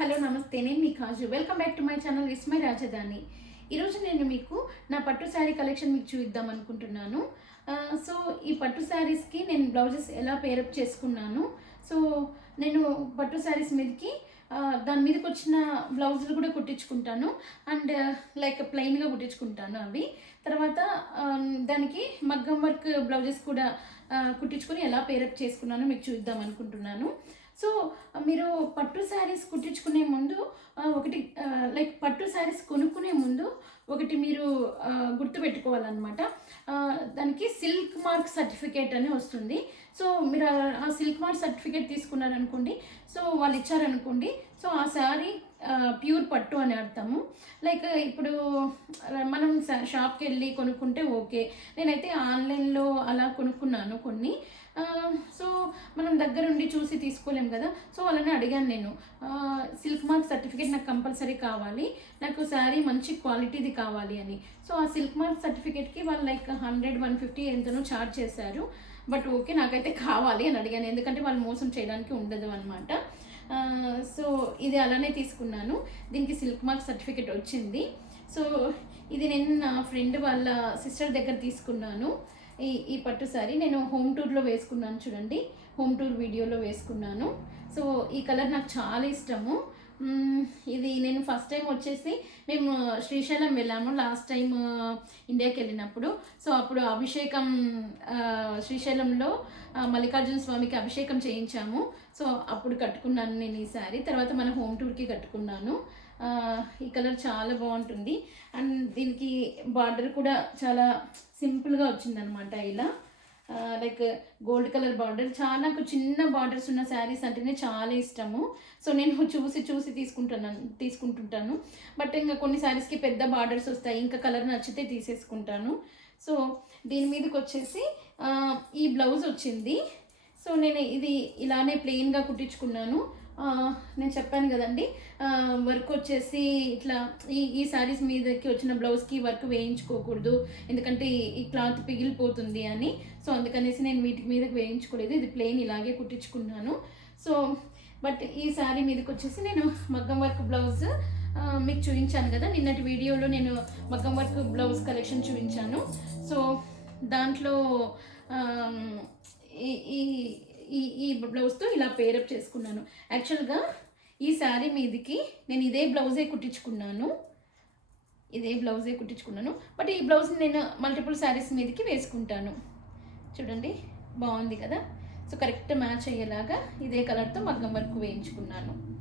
Hello నమస్తే. నేను మీ Kaju. Welcome back to my channel Vismaya రాజధాని ఈరోజు నేను మీకు నా పట్టు శారీ కలెక్షన్ మీకు చూద్దాం అనుకుంటున్నాను. సో ఈ పట్టు శారీస్కి నేను బ్లౌజెస్ ఎలా పేరప్ చేసుకున్నాను? సో నేను పట్టు శారీస్ మీదకి దాని మీదకి వచ్చిన బ్లౌజులు కూడా కుట్టించుకుంటాను. అండ్ లైక్ ప్లెయిన్గా కుట్టించుకుంటాను అవి. తర్వాత దానికి మగ్గం వర్క్ బ్లౌజెస్ కూడా కుట్టించుకొని ఎలా పేరప్ చేసుకున్నానో మీకు చూద్దాం అనుకుంటున్నాను. సో మీరు పట్టు శారీస్ కుట్టించుకునే ముందు ఒకటి లైక్ పట్టు శారీస్ కొనుక్కునే ముందు ఒకటి మీరు గుర్తుపెట్టుకోవాలన్నమాట. దానికి సిల్క్ మార్క్ సర్టిఫికేట్ అని వస్తుంది. సో మీరు ఆ- సిల్క్ మార్క్ సర్టిఫికేట్ తీసుకున్నారనుకోండి సో వాళ్ళు ఇచ్చారనుకోండి సో ఆ శారీ ప్యూర్ పట్టు అని అర్థము. లైక్ ఇప్పుడు మనం షాప్కి వెళ్ళి కొనుక్కుంటే ఓకే. నేనైతే ఆన్లైన్లో అలా కొనుక్కున్నాను కొన్ని. సో మనం దగ్గరుండి చూసి తీసుకోలేం కదా. సో వాళ్ళని అడిగాను నేను సిల్క్ మార్క్ సర్టిఫికేట్ నాకు కంపల్సరీ కావాలి నాకు శారీ మంచి క్వాలిటీది కావాలి అని. సో ఆ సిల్క్ మార్క్ సర్టిఫికేట్కి వాళ్ళు లైక్ హండ్రెడ్ వన్ ఫిఫ్టీ ఎంతనో చార్జ్ చేశారు. బట్ ఓకే నాకైతే కావాలి అని అడిగాను. ఎందుకంటే వాళ్ళు మోసం చేయడానికి ఉండదు అనమాట సో ఇది అలానే తీసుకున్నాను. దీనికి సిల్క్ మార్క్ సర్టిఫికేట్ వచ్చింది. సో ఇది నేను నా ఫ్రెండ్ వాళ్ళ సిస్టర్ దగ్గర తీసుకున్నాను. ఈ ఈ పట్టు శారీ నేను హోమ్ టూర్లో వేసుకున్నాను చూడండి. హోమ్ టూర్ వీడియోలో వేసుకున్నాను. సో ఈ కలర్ నాకు చాలా ఇష్టము. ఇది నేను ఫస్ట్ టైం వచ్చేసి మేము శ్రీశైలం వెళ్ళాము లాస్ట్ టైం ఇండియాకి వెళ్ళినప్పుడు. సో అప్పుడు అభిషేకం శ్రీశైలంలో మల్లికార్జున స్వామికి అభిషేకం చేయించాము. సో అప్పుడు కట్టుకున్నాను నేను ఈ శారీ తర్వాత మన హోమ్ టూర్కి కట్టుకున్నాను. ఈ కలర్ చాలా బాగుంటుంది. అండ్ దీనికి బార్డర్ కూడా చాలా సింపుల్గా వచ్చిందనమాట ఇలా. Like gold colour border. చాలా నాకు చిన్న బార్డర్స్ ఉన్న శారీస్ అంటేనే చాలా ఇష్టము. సో నేను చూసి చూసి తీసుకుంటున్నాను తీసుకుంటుంటాను. బట్ ఇంకా కొన్ని శారీస్కి పెద్ద బార్డర్స్ వస్తాయి. ఇంకా కలర్ నచ్చితే తీసేసుకుంటాను. సో దీని మీదకి వచ్చేసి ఈ బ్లౌజ్ వచ్చింది. సో నేను ఇది ఇలానే ప్లెయిన్గా కుట్టించుకున్నాను. నేను చెప్పాను కదండి. వర్క్ వచ్చేసి ఇట్లా ఈ ఈ శారీస్ మీదకి వచ్చిన బ్లౌజ్కి వర్క్ వేయించుకోకూడదు. ఎందుకంటే ఈ- క్లాత్ పిగిలిపోతుంది అని. సో అందుకనేసి నేను వీటి మీదకి వేయించుకోలేదు. ఇది ప్లెయిన్ ఇలాగే కుట్టించుకున్నాను. సో బట్ ఈ శారీ మీదకి వచ్చేసి నేను మగ్గం వర్క్ బ్లౌజ్ మీకు చూపించాను కదా. నిన్నటి వీడియోలో నేను మగ్గం వర్క్ బ్లౌజ్ కలెక్షన్ చూపించాను. సో దాంట్లో ఈ ఈ ఈ బ్లౌజ్తో ఇలా పేరప్ చేసుకున్నాను. యాక్చువల్గా ఈ శారీ మీదకి నేను ఇదే బ్లౌజే కుట్టించుకున్నాను. ఇదే బ్లౌజే కుట్టించుకున్నాను. బట్ ఈ బ్లౌజ్ నేను మల్టిపుల్ శారీస్ మీదకి వేసుకుంటాను. చూడండి బాగుంది కదా? సో కరెక్ట్ మ్యాచ్ అయ్యేలాగా ఇదే కలర్తో మగ్గం వర్క్ వేయించుకున్నాను.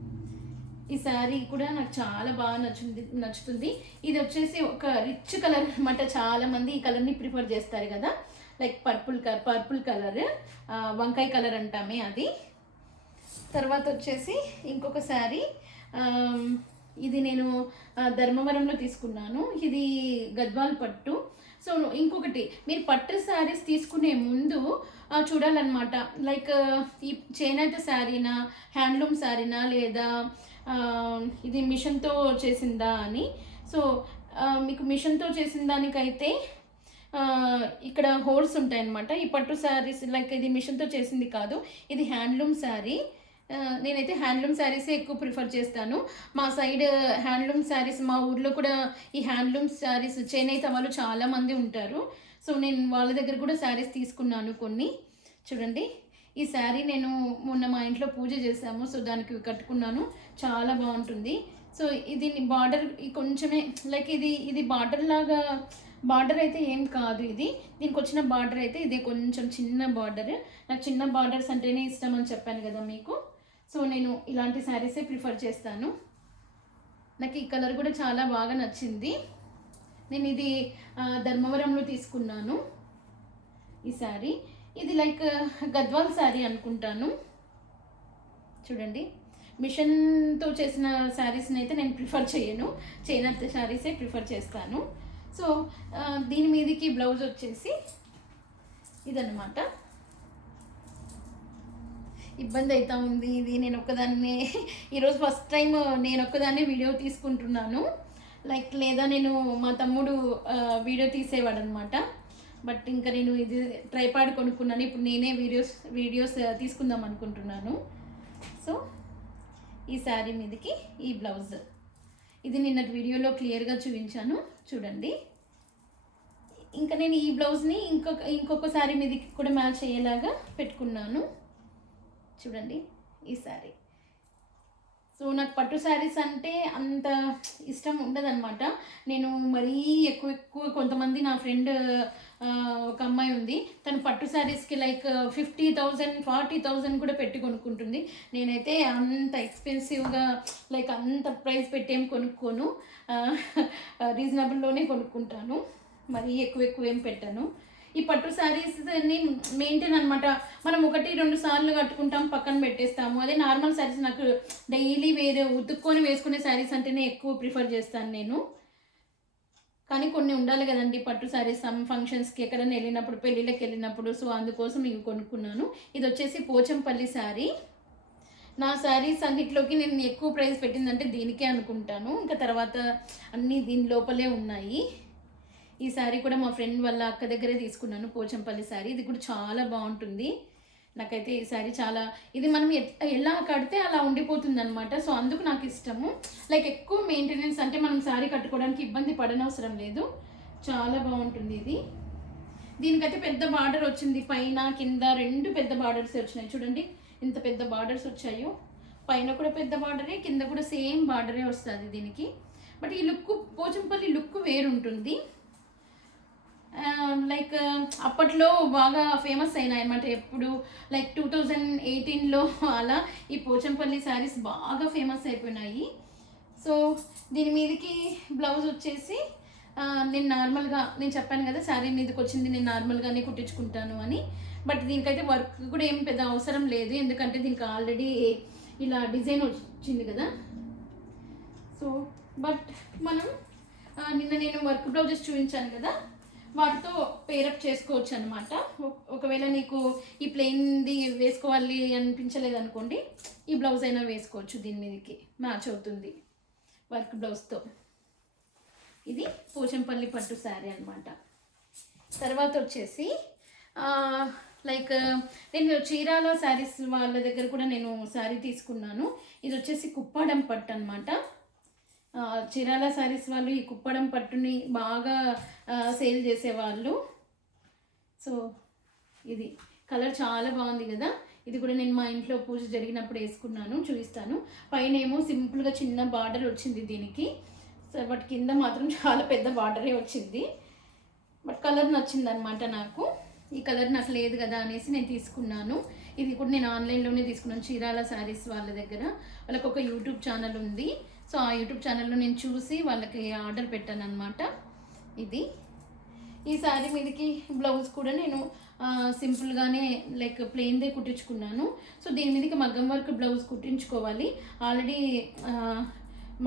ఈ శారీ కూడా నాకు చాలా బాగా నచ్చుంది నచ్చుతుంది. ఇది వచ్చేసి ఒక రిచ్ కలర్ అనమాట చాలామంది ఈ కలర్ని ప్రిఫర్ చేస్తారు కదా? Like purple colour purple colour వంకాయ కలర్ అంటామే అది. తర్వాత వచ్చేసి ఇంకొక శారీ. ఇది నేను ధర్మవరంలో తీసుకున్నాను. ఇది గద్వాల్ పట్టు. సో ఇంకొకటి మీరు పట్టు శారీస్ తీసుకునే ముందు చూడాలన్నమాట. లైక్ ఈ చేనేత శారీనా హ్యాండ్లూమ్ శారీనా లేదా ఇది మిషన్తో చేసిందా అని. సో మీకు మిషన్తో చేసిన దానికైతే ఇక్కడ హోల్స్ ఉంటాయన్నమాట. ఈ పట్టు శారీస్ లైక్ ఇది మిషన్తో చేసింది కాదు ఇది హ్యాండ్లూమ్ శారీ. నేనైతే హ్యాండ్లూమ్ శారీసే ఎక్కువ ప్రిఫర్ చేస్తాను. మా సైడ్ హ్యాండ్లూమ్ శారీస్ మా ఊర్లో కూడా ఈ హ్యాండ్లూమ్ శారీస్ చేనేత వాళ్ళు చాలామంది ఉంటారు. సో నేను వాళ్ళ దగ్గర కూడా శారీస్ తీసుకున్నాను కొన్ని. చూడండి ఈ శారీ నేను మొన్న మా ఇంట్లో పూజ చేశాము సో దానికి కట్టుకున్నాను. చాలా బాగుంటుంది. సో ఇది బార్డర్ కొంచెమే లైక్ ఇది ఇది బార్డర్ లాగా బార్డర్ అయితే ఏం కాదు ఇది. దీనికి వచ్చిన బార్డర్ అయితే ఇదే కొంచెం చిన్న బార్డర్. నాకు చిన్న బార్డర్స్ అంటేనే ఇష్టం అని చెప్పాను కదా మీకు. సో నేను ఇలాంటి శారీసే ప్రిఫర్ చేస్తాను. నాకు ఈ కలర్ కూడా చాలా బాగా నచ్చింది. నేను ఇది ధర్మవరంలో తీసుకున్నాను ఈ శారీ. ఇది లైక్ గద్వాల్ శారీ అనుకుంటాను. చూడండి. మిషన్తో చేసిన శారీస్ని అయితే నేను ప్రిఫర్ చేయను. చేనేత శారీసే ప్రిఫర్ చేస్తాను. సో దీని మీదకి బ్లౌజ్ వచ్చేసి ఇదన్నమాట. ఇబ్బంది అవుతా ఉంది ఇది నేను ఒక్కదాన్నే. ఈరోజు ఫస్ట్ టైం నేను ఒక్కదాన్నే వీడియో తీసుకుంటున్నాను. లైక్ లేదా నేను మా తమ్ముడు వీడియో తీసేవాడు అనమాట బట్ ఇంకా నేను ఇది ట్రైపాడ్ కొనుక్కున్నాను. ఇప్పుడు నేనే వీడియోస్ వీడియోస్ తీసుకుందాం అనుకుంటున్నాను. సో ఈ శారీ మీదకి ఈ బ్లౌజ్. ఇది నిన్నటి వీడియోలో క్లియర్గా చూపించాను. చూడండి. ఇంకా నేను ఈ బ్లౌజ్ని ఇంకొక ఇంకొక శారీ మీదకి కూడా మ్యాచ్ అయ్యేలాగా పెట్టుకున్నాను. చూడండి. ఈ శారీ సో నాకు పట్టు శారీస్ అంటే అంత ఇష్టం ఉండదన్నమాట. నేను మరీ ఎక్కువ ఎక్కువ కొంతమంది నా ఫ్రెండ్ ఒక అమ్మాయి ఉంది. తను పట్టు శారీస్కి like fifty thousand forty thousand కూడా పెట్టి కొనుక్కుంటుంది. నేనైతే అంత ఎక్స్పెన్సివ్గా లైక్ అంత ప్రైస్ పెట్టేం కొనుక్కోను. రీజనబుల్లోనే కొనుక్కుంటాను. మరీ ఎక్కువ ఎక్కువ ఏం పెట్టాను. ఈ పట్టు శారీస్ని మెయింటైన్ అనమాట మనం ఒకటి రెండు సార్లు కట్టుకుంటాం పక్కన పెట్టేస్తాము. అదే నార్మల్ శారీస్ నాకు డైలీ వేరే ఉతుక్కొని వేసుకునే శారీస్ అంటేనే ఎక్కువ ప్రిఫర్ చేస్తాను నేను. కానీ కొన్ని ఉండాలి కదండి పట్టు శారీస్ సమ్ ఫంక్షన్స్కి ఎక్కడైనా వెళ్ళినప్పుడు పెళ్ళిళ్ళకి వెళ్ళినప్పుడు. సో అందుకోసం ఇవి కొనుక్కున్నాను. ఇది వచ్చేసి పోచంపల్లి శారీ నా శారీస్ అన్నిట్లోకి నేను ఎక్కువ ప్రైస్ పెట్టిందంటే దీనికే అనుకుంటాను. ఇంకా తర్వాత అన్నీ దీని లోపలే ఉన్నాయి. ఈ శారీ కూడా మా ఫ్రెండ్ వాళ్ళ అక్క దగ్గరే తీసుకున్నాను పోచంపల్లి శారీ ఇది కూడా చాలా బాగుంటుంది. నాకైతే ఈ శారీ చాలా ఇది మనం ఎలా కడితే అలా ఉండిపోతుంది అనమాట సో అందుకు నాకు ఇష్టము. లైక్ ఎక్కువ మెయింటెనెన్స్ అంటే మనం శారీ కట్టుకోవడానికి ఇబ్బంది పడనవసరం లేదు. చాలా బాగుంటుంది ఇది. దీనికైతే పెద్ద బార్డర్ వచ్చింది. పైన కింద రెండు పెద్ద బార్డర్స్ వచ్చినాయి. చూడండి ఇంత పెద్ద బార్డర్స్ వచ్చాయో. పైన కూడా పెద్ద బార్డరే కింద కూడా సేమ్ బార్డరే వస్తుంది దీనికి. బట్ ఈ లుక్ పోచంపల్లి లుక్ వేరుంటుంది. లైక్ అప్పట్లో బాగా ఫేమస్ అయినాయి అనమాట ఎప్పుడు లైక్ టూ థౌజండ్ ఎయిటీన్లో అలా ఈ పోచంపల్లి శారీస్ బాగా ఫేమస్ అయిపోయినాయి. సో దీని మీదకి బ్లౌజ్ వచ్చేసి నేను నార్మల్గా నేను చెప్పాను కదా శారీ మీదకి వచ్చింది నేను నార్మల్గానే కుట్టించుకుంటాను అని. బట్ దీనికైతే వర్క్ కూడా ఏం పెద్ద అవసరం లేదు. ఎందుకంటే దీనికి ఆల్రెడీ ఇలా డిజైన్ వచ్చింది కదా. సో బట్ మనం నిన్న నేను వర్క్ బ్లౌజెస్ చూపించాను కదా. వాటితో పేరప్ చేసుకోవచ్చు అనమాట ఒకవేళ నీకు ఈ ప్లెయిన్ది వేసుకోవాలి అనిపించలేదు అనుకోండి ఈ బ్లౌజ్ అయినా వేసుకోవచ్చు దీని మీదకి. మ్యాచ్ అవుతుంది. వర్క్ బ్లౌజ్తో ఇది పోచంపల్లి పట్టు శారీ అనమాట తర్వాత వచ్చేసి లైక్ నేను చీరాల శారీస్ వాళ్ళ దగ్గర కూడా నేను శారీ తీసుకున్నాను. ఇది వచ్చేసి కుప్పాడం పట్టు అనమాట చీరాల శారీస్ వాళ్ళు ఈ కుప్పడం పట్టుని బాగా సేల్ చేసేవాళ్ళు. సో ఇది కలర్ చాలా బాగుంది కదా. ఇది కూడా నేను మా ఇంట్లో పూజ జరిగినప్పుడు వేసుకున్నాను చూపిస్తాను. పైన ఏమో సింపుల్గా చిన్న బార్డర్ వచ్చింది దీనికి. సో బట్ కింద మాత్రం చాలా పెద్ద బార్డరే వచ్చింది. బట్ కలర్ నచ్చింది అనమాట నాకు. ఈ కలర్ నాకు లేదు కదా అనేసి నేను తీసుకున్నాను. ఇది కూడా నేను ఆన్లైన్లోనే తీసుకున్నాను చీరాల శారీస్ వాళ్ళ దగ్గర. వాళ్ళకి ఒక యూట్యూబ్ ఛానల్ ఉంది. సో ఆ యూట్యూబ్ ఛానల్లో నేను చూసి వాళ్ళకి ఆర్డర్ పెట్టాను అనమాట ఇది. ఈ శారీ మీదకి బ్లౌజ్ కూడా నేను సింపుల్గానే లైక్ ప్లెయిన్దే కుట్టించుకున్నాను. సో దీని మీదకి మగ్గం వర్క్ బ్లౌజ్ కుట్టించుకోవాలి. ఆల్రెడీ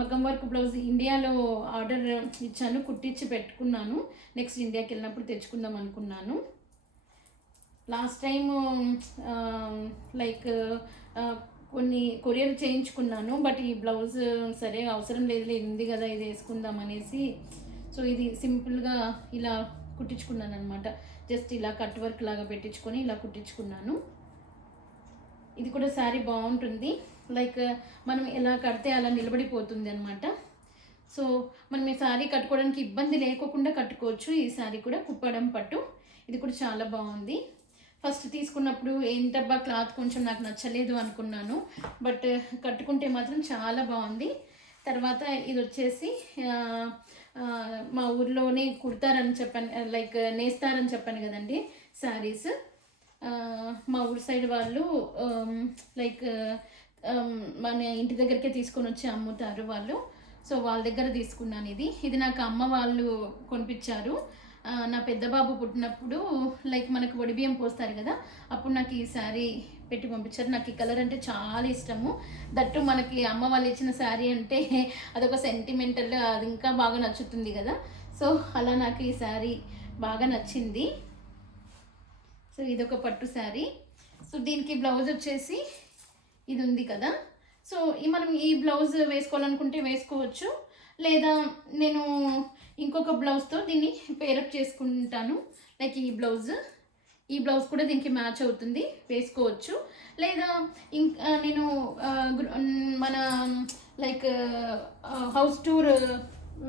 మగ్గం వర్క్ బ్లౌజ్ ఇండియాలో ఆర్డర్ ఇచ్చాను కుట్టించి పెట్టుకున్నాను. నెక్స్ట్ ఇండియాకి వెళ్ళినప్పుడు తెచ్చుకుందాం అనుకున్నాను. లాస్ట్ టైం లైక్ కొన్ని కొరియర్ చేయించుకున్నాను బట్ ఈ బ్లౌజ్ సరే అవసరం లేదు ఇది ఉంది కదా ఇది వేసుకుందాం అనేసి. సో ఇది సింపుల్గా ఇలా కుట్టించుకున్నాను అనమాట జస్ట్ ఇలా కట్ వర్క్ లాగా పెట్టించుకొని ఇలా కుట్టించుకున్నాను. ఇది కూడా శారీ బాగుంటుంది. లైక్ మనం ఎలా కడితే అలా నిలబడిపోతుంది అనమాట సో మనం ఈ శారీ కట్టుకోవడానికి ఇబ్బంది లేకోకుండా కట్టుకోవచ్చు. ఈ శారీ కూడా కుప్పడం పట్టు. ఇది కూడా చాలా బాగుంది. ఫస్ట్ తీసుకున్నప్పుడు ఏంటబ్బా క్లాత్ కొంచెం నాకు నచ్చలేదు అనుకున్నాను. బట్ కట్టుకుంటే మాత్రం చాలా బాగుంది. తర్వాత ఇది వచ్చేసి మా ఊర్లోనే కుడతారని చెప్పాను లైక్ నేస్తారని చెప్పాను కదండి శారీస్. మా ఊరి సైడ్ వాళ్ళు లైక్ మన ఇంటి దగ్గరికే తీసుకొని వచ్చి అమ్ముతారు వాళ్ళు. సో వాళ్ళ దగ్గర తీసుకున్నాను ఇది. ఇది నాకు అమ్మ వాళ్ళు కొనిపించారు. నా పెద్ద బాబు పుట్టినప్పుడు లైక్ మనకు వడిబియ్యం పోస్తారు కదా అప్పుడు నాకు ఈ శారీ పెట్టి పంపించారు. నాకు ఈ కలర్ అంటే చాలా ఇష్టము. దట్టు మనకి అమ్మ వాళ్ళు ఇచ్చిన శారీ అంటే అదొక సెంటిమెంటల్ అది ఇంకా బాగా నచ్చుతుంది కదా. సో అలా నాకు ఈ శారీ బాగా నచ్చింది. సో ఇదొక పట్టు శారీ. సో దీనికి బ్లౌజ్ వచ్చేసి ఇది ఉంది కదా. సో ఈ మనం ఈ బ్లౌజ్ వేసుకోవాలనుకుంటే వేసుకోవచ్చు. లేదా నేను ఇంకొక బ్లౌజ్తో దీన్ని పేరప్ చేసుకుంటాను. లైక్ ఈ బ్లౌజ్ ఈ బ్లౌజ్ కూడా దీనికి మ్యాచ్ అవుతుంది. వేసుకోవచ్చు. లేదా ఇంకా నేను మన లైక్ హౌస్ టూర్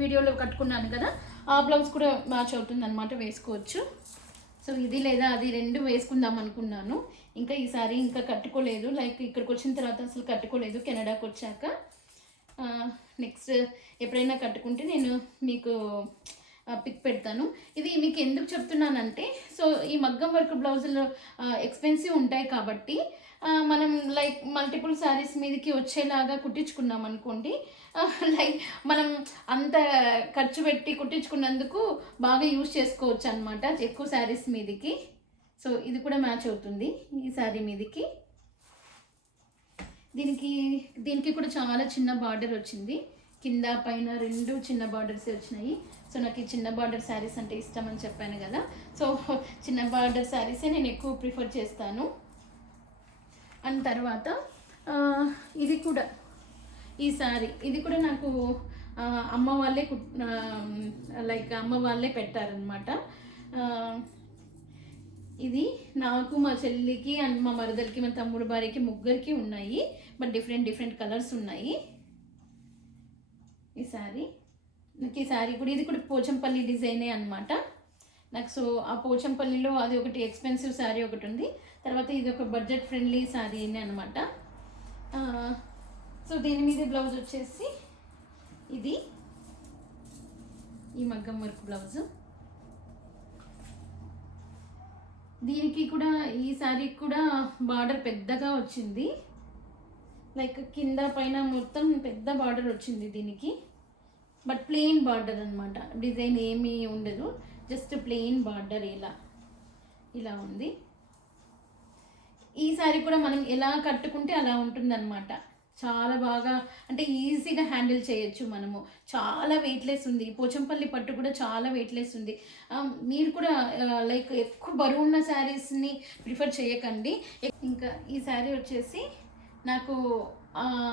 వీడియోలో కట్టుకున్నాను కదా ఆ బ్లౌజ్ కూడా మ్యాచ్ అవుతుంది అనమాట వేసుకోవచ్చు. సో ఇది లేదా అది రెండు వేసుకుందాం అనుకున్నాను. ఇంకా ఈసారి ఇంకా కట్టుకోలేదు. లైక్ ఇక్కడికి వచ్చిన తర్వాత అసలు కట్టుకోలేదు. కెనడాకి వచ్చాక. నెక్స్ట్ ఎప్పుడైనా కట్టుకుంటే నేను మీకు పిక్ పెడతాను. ఇది మీకు ఎందుకు చెప్తున్నానంటే సో ఈ మగ్గం వర్క్ బ్లౌజులు ఎక్స్పెన్సివ్ ఉంటాయి కాబట్టి మనం లైక్ మల్టిపుల్ శారీస్ మీదకి వచ్చేలాగా కుట్టించుకున్నాం అనుకోండి లైక్ మనం అంత ఖర్చు పెట్టి కుట్టించుకున్నందుకు బాగా యూజ్ చేసుకోవచ్చు అనమాట ఎక్కువ శారీస్ మీదకి. సో ఇది కూడా మ్యాచ్ అవుతుంది ఈ శారీ మీదకి. దీనికి దీనికి కూడా చాలా చిన్న బార్డర్ వచ్చింది. కింద పైన రెండు చిన్న బార్డర్స్ వచ్చినాయి. సో నాకు ఈ చిన్న బార్డర్ శారీస్ అంటే ఇష్టం అని చెప్పాను కదా. సో చిన్న బార్డర్ శారీసే నేను ఎక్కువ ప్రిఫర్ చేస్తాను. అండ్ తర్వాత ఇది కూడా ఈ శారీ ఇది కూడా నాకు అమ్మ వాళ్ళే కుట్ లైక్ అమ్మ వాళ్ళే పెట్టారనమాట ఇది నాకు మా చెల్లికి అండ్ మా మరదలకి మా తమ్ముడు భార్యకి ముగ్గురికి ఉన్నాయి. బట్ డిఫరెంట్ డిఫరెంట్ కలర్స్ ఉన్నాయి. ఈ శారీ నాకు ఈ శారీ కూడా ఇది కూడా పోచంపల్లి డిజైనే అనమాట నాకు సో ఆ పోచంపల్లిలో అది ఒకటి ఎక్స్పెన్సివ్ శారీ ఒకటి ఉంది. తర్వాత ఇది ఒక బడ్జెట్ ఫ్రెండ్లీ శారీనే అనమాట సో దీని మీద బ్లౌజ్ వచ్చేసి ఇది. ఈ మగ్గం వర్క్ బ్లౌజ్ దీనికి కూడా ఈ శారీకి కూడా బార్డర్ పెద్దగా వచ్చింది. లైక్ కింద పైన మొత్తం పెద్ద బార్డర్ వచ్చింది దీనికి. బట్ ప్లెయిన్ బార్డర్ అనమాట డిజైన్ ఏమీ ఉండదు. జస్ట్ ప్లెయిన్ బార్డర్ ఇలా. ఇలా ఉంది. ఈ సారీ కూడా మనం ఎలా కట్టుకుంటే అలా ఉంటుందన్నమాట. చాలా బాగా అంటే ఈజీగా హ్యాండిల్ చేయొచ్చు మనము. చాలా వెయిట్లెస్ ఉంది. పోచంపల్లి పట్టు కూడా చాలా వెయిట్లెస్ ఉంది. మీరు కూడా లైక్ ఎక్కువ బరువు ఉన్న శారీస్ని ప్రిఫర్ చేయకండి. ఇంకా ఈ శారీ వచ్చేసి నాకు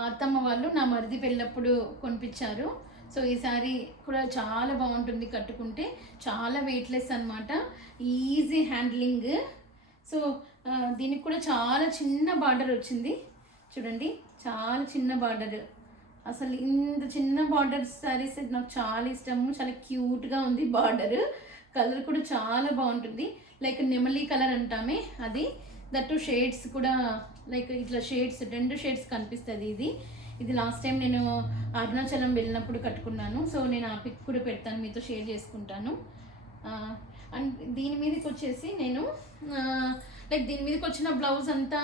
అత్తమ్మ వాళ్ళు నా మరిది పెళ్ళప్పుడు కొనిపించారు. సో ఈ శారీ కూడా చాలా బాగుంటుంది కట్టుకుంటే. చాలా వెయిట్లెస్ అనమాట ఈజీ హ్యాండ్లింగ్ సో దీనికి కూడా చాలా చిన్న బార్డర్ వచ్చింది. చూడండి చాలా చిన్న బార్డర్. అసలు ఇంత చిన్న బార్డర్ శారీస్ నాకు చాలా ఇష్టము. చాలా క్యూట్గా ఉంది బార్డర్. కలర్ కూడా చాలా బాగుంటుంది. లైక్ నెమలి కలర్ అంటామే అది. దట్టు షేడ్స్ కూడా లైక్ ఇట్లా షేడ్స్ రెండు షేడ్స్ కనిపిస్తుంది ఇది. ఇది లాస్ట్ టైం నేను అరుణాచలం వెళ్ళినప్పుడు కట్టుకున్నాను. సో నేను ఆ పిక్ కూడా పెడతాను మీతో షేర్ చేసుకుంటాను. అండ్ దీని మీదకి వచ్చేసి నేను లైక్ దీని మీదకి వచ్చిన బ్లౌజ్ అంతా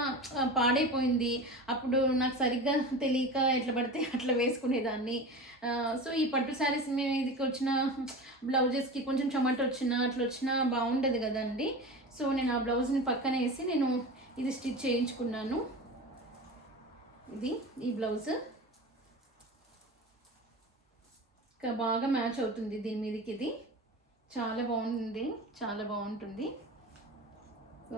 పాడైపోయింది. అప్పుడు నాకు సరిగ్గా తెలియక ఎట్లా పడితే అట్లా వేసుకునేదాన్ని. సో ఈ పట్టు శారీస్ మీదకి వచ్చిన బ్లౌజెస్కి కొంచెం చెమట వచ్చిన అట్లా వచ్చినా బాగుండదు కదండి. సో నేను ఆ బ్లౌజ్ని పక్కన వేసి నేను ఇది స్టిచ్ చేయించుకున్నాను. ఇది ఈ బ్లౌజ్. ఇంకా బాగా మ్యాచ్ అవుతుంది దీని మీదకి ఇది. చాలా బాగుంది చాలా బాగుంటుంది. సో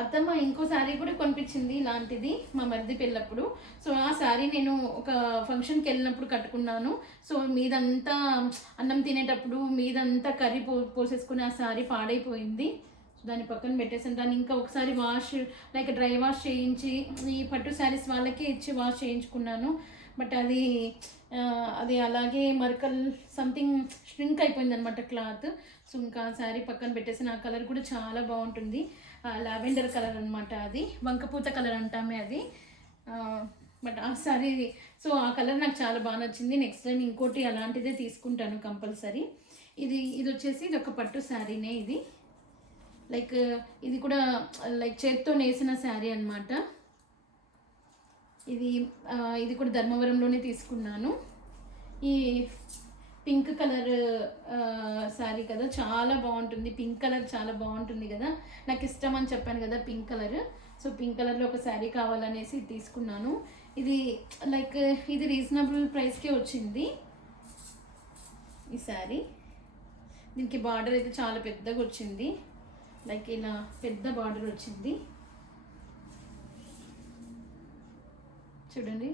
అత్తమ్మ ఇంకో శారీ కూడా కొనిపించింది ఇలాంటిది మా మరిది పెళ్ళప్పుడు. సో ఆ శారీ నేను ఒక ఫంక్షన్కి వెళ్ళినప్పుడు కట్టుకున్నాను. సో మీదంతా అన్నం తినేటప్పుడు మీదంతా కర్రీ పో పోసేసుకుని ఆ శారీ పాడైపోయింది. దాన్ని పక్కన పెట్టేసాను దాన్ని ఇంకా ఒకసారి వాష్ లైక్ డ్రై వాష్ చేయించి ఈ పట్టు శారీస్ వాళ్ళకే ఇచ్చి వాష్ చేయించుకున్నాను. బట్ అది అది అలాగే మరకల్ సంథింగ్ స్ట్రింక్ అయిపోయింది అనమాట క్లాత్. సో ఇంకా శారీ పక్కన పెట్టేసి నా కలర్ కూడా చాలా బాగుంటుంది. లావెండర్ కలర్ అనమాట అది. వంకపూత కలర్ అంటామే అది. బట్ ఆ శారీ సో ఆ కలర్ నాకు చాలా బాగా నచ్చింది. నెక్స్ట్ టైం ఇంకోటి అలాంటిదే తీసుకుంటాను కంపల్సరీ. ఇది ఇది వచ్చేసి ఇది ఒక పట్టు శారీనే ఇది. లైక్ uh, ఇది కూడా uh, లైక్ చేత్తో నేసిన శారీ అన్నమాట. ఇది uh, ఇది కూడా ధర్మవరంలోనే తీసుకున్నాను. ఈ పింక్ కలర్ శారీ కదా చాలా బాగుంటుంది. పింక్ కలర్ చాలా బాగుంటుంది కదా. నాకు ఇష్టం అని చెప్పాను కదా పింక్ కలర్. సో పింక్ కలర్లో ఒక శారీ కావాలనేసి తీసుకున్నాను. ఇది లైక్ ఇది రీజనబుల్ ప్రైస్కే వచ్చింది. ఈ శారీ. దీనికి బార్డర్ అయితే చాలా పెద్దగా వచ్చింది. లైక్ ఇలా పెద్ద బార్డర్ వచ్చింది. చూడండి.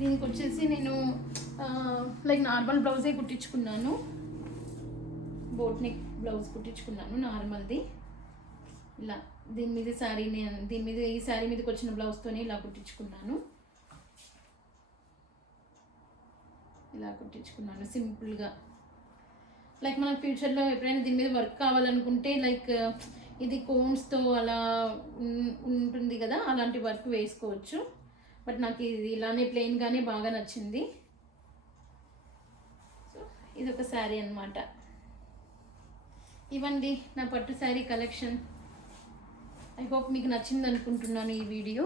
దీనికి వచ్చేసి నేను లైక్ నార్మల్ బ్లౌజే కుట్టించుకున్నాను. బోట్ నెక్ బ్లౌజ్ కుట్టించుకున్నాను నార్మల్ది. ఇలా దీని మీద శారీ నేను దీని మీద ఈ శారీ మీదకి వచ్చిన బ్లౌజ్తోనే ఇలా కుట్టించుకున్నాను. ఇలా కుట్టించుకున్నాను. సింపుల్గా. లైక్ మనం ఫ్యూచర్లో ఎప్పుడైనా దీని మీద వర్క్ కావాలనుకుంటే లైక్ ఇది కోన్స్తో అలా ఉంటుంది కదా అలాంటి వర్క్ వేసుకోవచ్చు. బట్ నాకు ఇది ఇలానే ప్లెయిన్గానే బాగా నచ్చింది. సో ఇది ఒక శారీ అనమాట ఇవ్వండి నా పట్టు శారీ కలెక్షన్ ఐ హోప్ మీకు నచ్చింది అనుకుంటున్నాను ఈ వీడియో